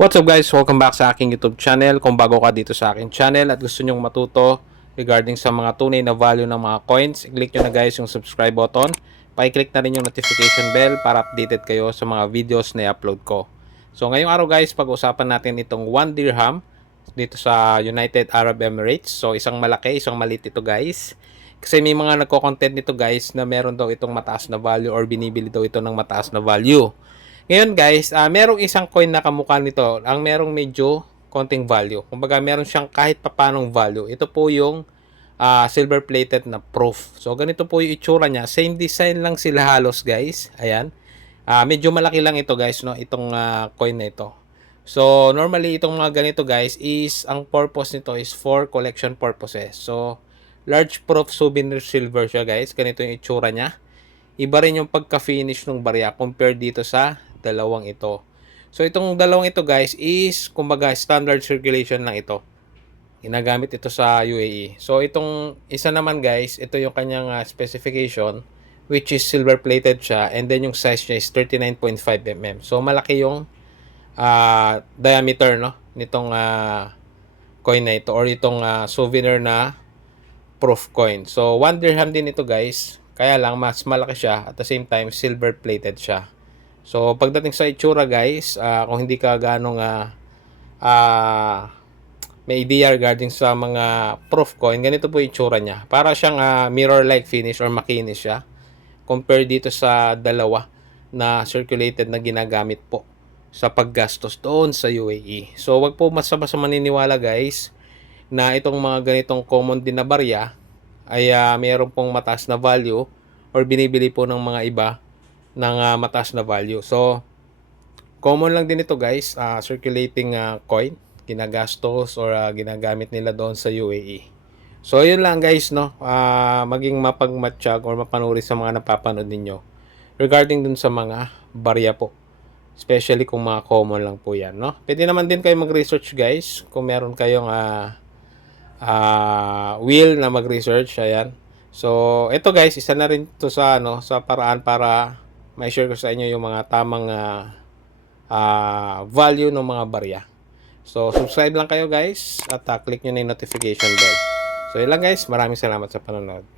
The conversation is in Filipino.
What's up guys? Welcome back sa aking YouTube channel. Kung bago ka dito sa aking channel at gusto nyong matuto regarding sa mga tunay na value ng mga coins, i-click nyo na guys yung subscribe button. Pa-click na rin yung notification bell para updated kayo sa mga videos na i-upload ko. So ngayong araw guys, pag-usapan natin itong 1 dirham dito sa United Arab Emirates. So isang malaki, isang maliit ito guys. Kasi may mga nagko-content nito guys na meron daw itong mataas na value or binibili daw ito ng mataas na value. Ngayon guys, merong isang coin na kamukha nito, ang merong medyo konting value. Kumbaga meron siyang kahit papanong value. Ito po yung silver plated na proof. So ganito po yung itsura niya. Same design lang sila halos guys. Ayan. Medyo malaki lang ito guys, no, itong coin na ito. So normally itong mga ganito guys is ang purpose nito is for collection purposes. So large proof souvenir silver siya guys. Ganito yung itsura niya. Iba rin yung pagka-finish ng barya compared dito sa dalawang ito. So itong dalawang ito guys is kumbaga standard circulation lang ito. Ginagamit ito sa UAE. So itong isa naman guys, ito yung kanyang specification which is silver plated siya and then yung size niya is 39.5 mm. So malaki yung diameter no nitong coin na ito or itong souvenir na proof coin. So 1 dirham din ito guys. Kaya lang mas malaki siya at the same time silver plated siya. So pagdating sa itsura guys, kung hindi ka ganong may idea regarding sa mga proof coin, ganito po yung itsura niya. Para siyang mirror-like finish or makinis siya compared dito sa dalawa na circulated na ginagamit po sa paggastos doon sa UAE. So wag po basta-basta maniniwala guys na itong mga ganitong common din na barya ay mayroon pong mataas na value or binibili po ng mga iba ng mataas na value. So, common lang din ito guys, circulating coin, ginagastos or ginagamit nila doon sa UAE. So, yun lang guys, no? Maging mapagmatsyag or mapanuri sa mga napapanood ninyo regarding dun sa mga barya po. Especially kung mga common lang po yan, no? Pwede naman din kayo mag-research guys kung meron kayong will na mag-research, ayan. So, ito guys, isa na rin to sa sa paraan para ma-share ko sa inyo yung mga tamang value ng mga barya. So, subscribe lang kayo guys at click nyo na yung notification bell. So, yun lang guys. Maraming salamat sa panonood.